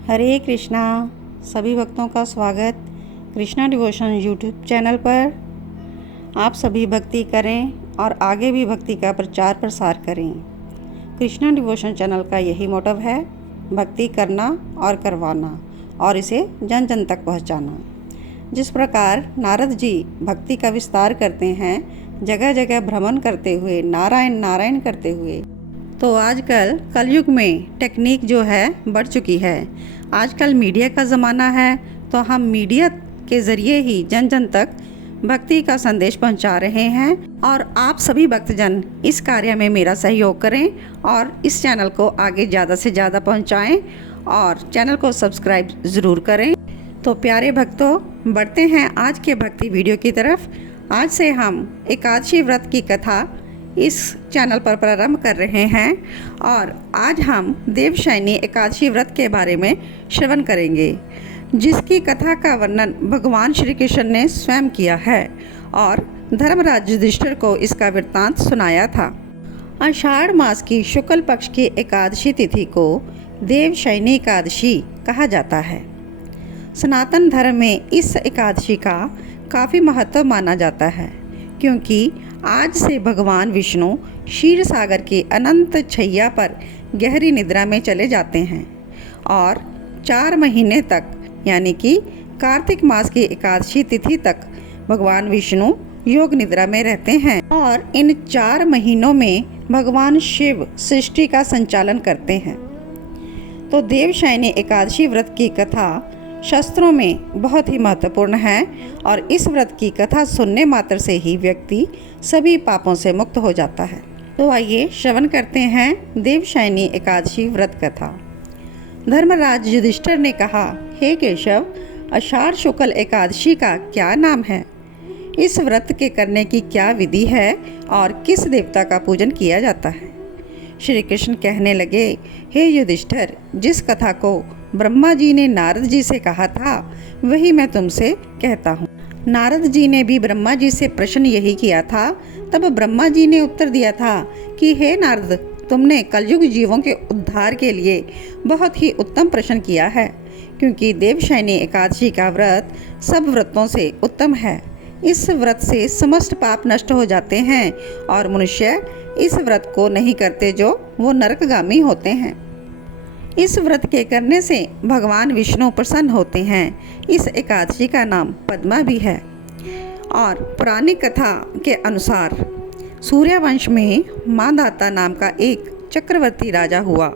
हरे कृष्णा। सभी भक्तों का स्वागत कृष्णा डिवोशन यूट्यूब चैनल पर। आप सभी भक्ति करें और आगे भी भक्ति का प्रचार प्रसार करें। कृष्णा डिवोशन चैनल का यही मोटिव है, भक्ति करना और करवाना और इसे जन जन तक पहुंचाना। जिस प्रकार नारद जी भक्ति का विस्तार करते हैं, जगह जगह भ्रमण करते हुए नारायण नारायण करते हुए, तो आजकल कलयुग में टेक्निक जो है बढ़ चुकी है। आजकल मीडिया का ज़माना है, तो हम मीडिया के ज़रिए ही जन जन तक भक्ति का संदेश पहुंचा रहे हैं और आप सभी भक्तजन इस कार्य में मेरा सहयोग करें और इस चैनल को आगे ज़्यादा से ज़्यादा पहुंचाएं और चैनल को सब्सक्राइब ज़रूर करें। तो प्यारे भक्तों, बढ़ते हैं आज के भक्ति वीडियो की तरफ। आज से हम एकादशी व्रत की कथा इस चैनल पर प्रारंभ कर रहे हैं और आज हम देवशयनी एकादशी व्रत के बारे में श्रवण करेंगे, जिसकी कथा का वर्णन भगवान श्री कृष्ण ने स्वयं किया है और धर्मराज युधिष्ठिर को इसका वृत्तांत सुनाया था। आषाढ़ मास की शुक्ल पक्ष की एकादशी तिथि को देवशयनी एकादशी कहा जाता है। सनातन धर्म में इस एकादशी का काफ़ी महत्व माना जाता है, क्योंकि आज से भगवान विष्णु क्षीर सागर की अनंत छैया पर गहरी निद्रा में चले जाते हैं और 4 महीने तक, यानी कि कार्तिक मास की एकादशी तिथि तक भगवान विष्णु योग निद्रा में रहते हैं और इन 4 महीनों में भगवान शिव सृष्टि का संचालन करते हैं। तो देवशयनी एकादशी व्रत की कथा शास्त्रों में बहुत ही महत्वपूर्ण है और इस व्रत की कथा सुनने मात्र से ही व्यक्ति सभी पापों से मुक्त हो जाता है। तो आइए श्रवण करते हैं देवशयनी एकादशी व्रत कथा। धर्मराज युधिष्ठिर ने कहा, हे केशव, आषाढ़ शुक्ल एकादशी का क्या नाम है? इस व्रत के करने की क्या विधि है और किस देवता का पूजन किया जाता है? श्री कृष्ण कहने लगे, हे युधिष्ठिर, जिस कथा को ब्रह्मा जी ने नारद जी से कहा था वही मैं तुमसे कहता हूँ। नारद जी ने भी ब्रह्मा जी से प्रश्न यही किया था। तब ब्रह्मा जी ने उत्तर दिया था कि हे नारद, तुमने कलयुग जीवों के उद्धार के लिए बहुत ही उत्तम प्रश्न किया है, क्योंकि देवशयनी एकादशी का व्रत सब व्रतों से उत्तम है। इस व्रत से समस्त पाप नष्ट हो जाते हैं और मनुष्य इस व्रत को नहीं करते जो वो नरकगामी होते हैं। इस व्रत के करने से भगवान विष्णु प्रसन्न होते हैं। इस एकादशी का नाम पद्मा भी है। और पौराणिक कथा के अनुसार सूर्यवंश में मांधाता नाम का एक चक्रवर्ती राजा हुआ,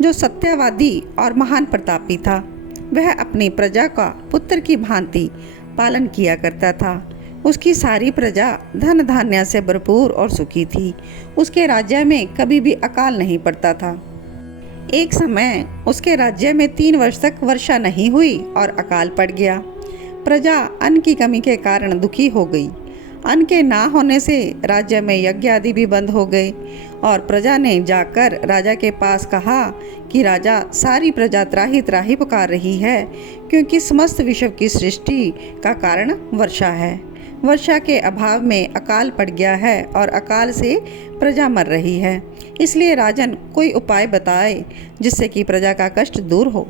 जो सत्यवादी और महान प्रतापी था। वह अपनी प्रजा का पुत्र की भांति पालन किया करता था। उसकी सारी प्रजा धन धान्य से भरपूर और सुखी थी। उसके राज्य में कभी भी अकाल नहीं पड़ता था। एक समय उसके राज्य में 3 वर्ष तक वर्षा नहीं हुई और अकाल पड़ गया। प्रजा अन्न की कमी के कारण दुखी हो गई। अन्न के ना होने से राज्य में यज्ञ आदि भी बंद हो गए और प्रजा ने जाकर राजा के पास कहा कि राजा, सारी प्रजा त्राही त्राही पुकार रही है, क्योंकि समस्त विश्व की सृष्टि का कारण वर्षा है। वर्षा के अभाव में अकाल पड़ गया है और अकाल से प्रजा मर रही है। इसलिए राजन कोई उपाय बताए जिससे कि प्रजा का कष्ट दूर हो।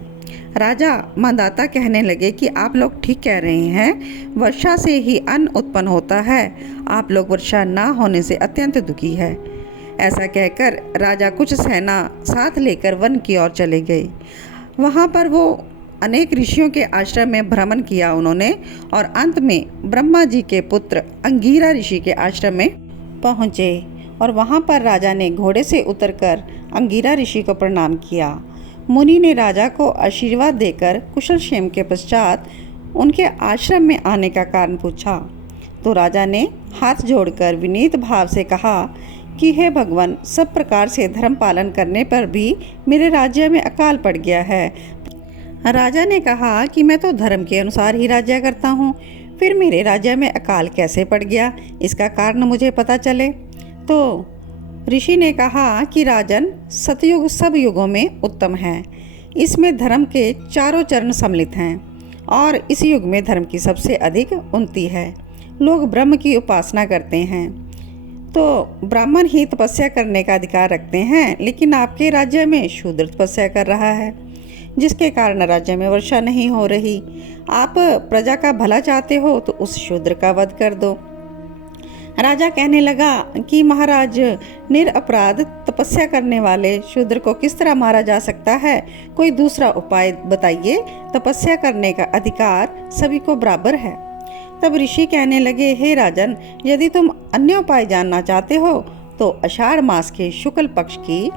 राजा मांधाता कहने लगे कि आप लोग ठीक कह रहे हैं, वर्षा से ही अन्न उत्पन्न होता है। आप लोग वर्षा ना होने से अत्यंत दुखी है। ऐसा कहकर राजा कुछ सेना साथ लेकर वन की ओर चले गए। वहाँ पर वो अनेक ऋषियों के आश्रम में भ्रमण किया उन्होंने और अंत में ब्रह्मा जी के पुत्र अंगीरा ऋषि के आश्रम में पहुँचे और वहाँ पर राजा ने घोड़े से उतरकर अंगीरा ऋषि को प्रणाम किया। मुनि ने राजा को आशीर्वाद देकर कुशल क्षेम के पश्चात उनके आश्रम में आने का कारण पूछा। तो राजा ने हाथ जोड़कर विनीत भाव से कहा कि हे भगवान, सब प्रकार से धर्म पालन करने पर भी मेरे राज्य में अकाल पड़ गया है। राजा ने कहा कि मैं तो धर्म के अनुसार ही राज्य करता हूँ, फिर मेरे राज्य में अकाल कैसे पड़ गया, इसका कारण मुझे पता चले। तो ऋषि ने कहा कि राजन, सतयुग सब युगों में उत्तम है। इसमें धर्म के चारों चरण सम्मिलित हैं और इस युग में धर्म की सबसे अधिक उन्नति है। लोग ब्रह्म की उपासना करते हैं, तो ब्राह्मण ही तपस्या करने का अधिकार रखते हैं, लेकिन आपके राज्य में शूद्र तपस्या कर रहा है। जिसके कारण राज्य में वर्षा नहीं हो रही। आप प्रजा का भला चाहते हो तो उस शूद्र का वध कर दो। राजा कहने लगा कि महाराज, निरपराध तपस्या करने वाले शूद्र को किस तरह मारा जा सकता है? कोई दूसरा उपाय बताइए। तपस्या करने का अधिकार सभी को बराबर है। तब ऋषि कहने लगे, हे राजन, यदि तुम अन्य उपाय जानना चाहते हो तो आषाढ़ मास के शुक्ल पक्ष की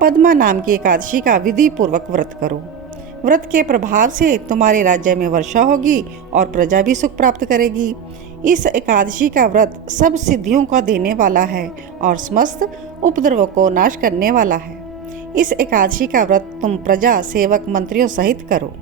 पद्मा नाम की एकादशी का विधि पूर्वक व्रत करो। व्रत के प्रभाव से तुम्हारे राज्य में वर्षा होगी और प्रजा भी सुख प्राप्त करेगी। इस एकादशी का व्रत सब सिद्धियों का देने वाला है और समस्त उपद्रवों को नाश करने वाला है। इस एकादशी का व्रत तुम प्रजा, सेवक, मंत्रियों सहित करो।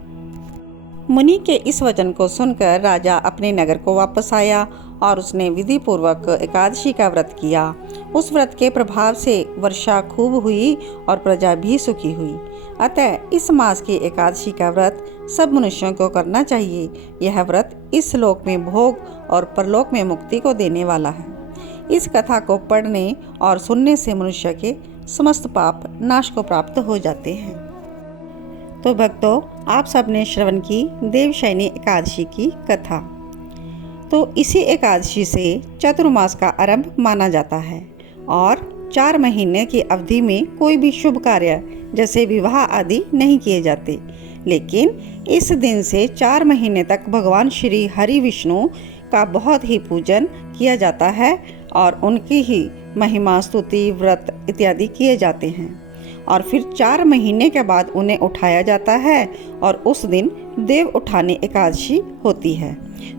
मुनि के इस वचन को सुनकर राजा अपने नगर को वापस आया और उसने विधि पूर्वक एकादशी का व्रत किया। उस व्रत के प्रभाव से वर्षा खूब हुई और प्रजा भी सुखी हुई। अतः इस मास की एकादशी का व्रत सब मनुष्यों को करना चाहिए। यह व्रत इस लोक में भोग और परलोक में मुक्ति को देने वाला है। इस कथा को पढ़ने और सुनने से मनुष्य के समस्त पाप नाश को प्राप्त हो जाते हैं। तो भक्तों, आप सबने श्रवण की देवशयनी एकादशी की कथा। तो इसी एकादशी से चातुर्मास का आरंभ माना जाता है और 4 महीने की अवधि में कोई भी शुभ कार्य जैसे विवाह आदि नहीं किए जाते। लेकिन इस दिन से 4 महीने तक भगवान श्री हरि विष्णु का बहुत ही पूजन किया जाता है और उनकी ही महिमा, स्तुति, व्रत इत्यादि किए जाते हैं। और फिर 4 महीने के बाद उन्हें उठाया जाता है और उस दिन देव उठानी एकादशी होती है।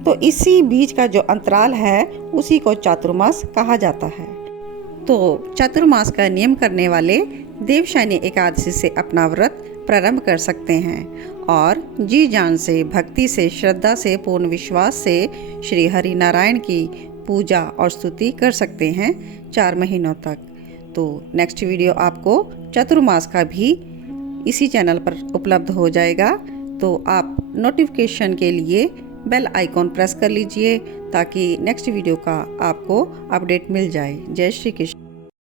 तो इसी बीच का जो अंतराल है उसी को चातुर्मास कहा जाता है। तो चातुर्मास का नियम करने वाले देवशयनी एकादशी से अपना व्रत प्रारंभ कर सकते हैं और जी जान से, भक्ति से, श्रद्धा से, पूर्ण विश्वास से श्री हरि नारायण की पूजा और स्तुति कर सकते हैं 4 महीनों तक। तो नेक्स्ट वीडियो आपको चातुर्मास का भी इसी चैनल पर उपलब्ध हो जाएगा। तो आप नोटिफिकेशन के लिए बेल आइकॉन प्रेस कर लीजिए ताकि नेक्स्ट वीडियो का आपको अपडेट मिल जाए। जय श्री कृष्ण।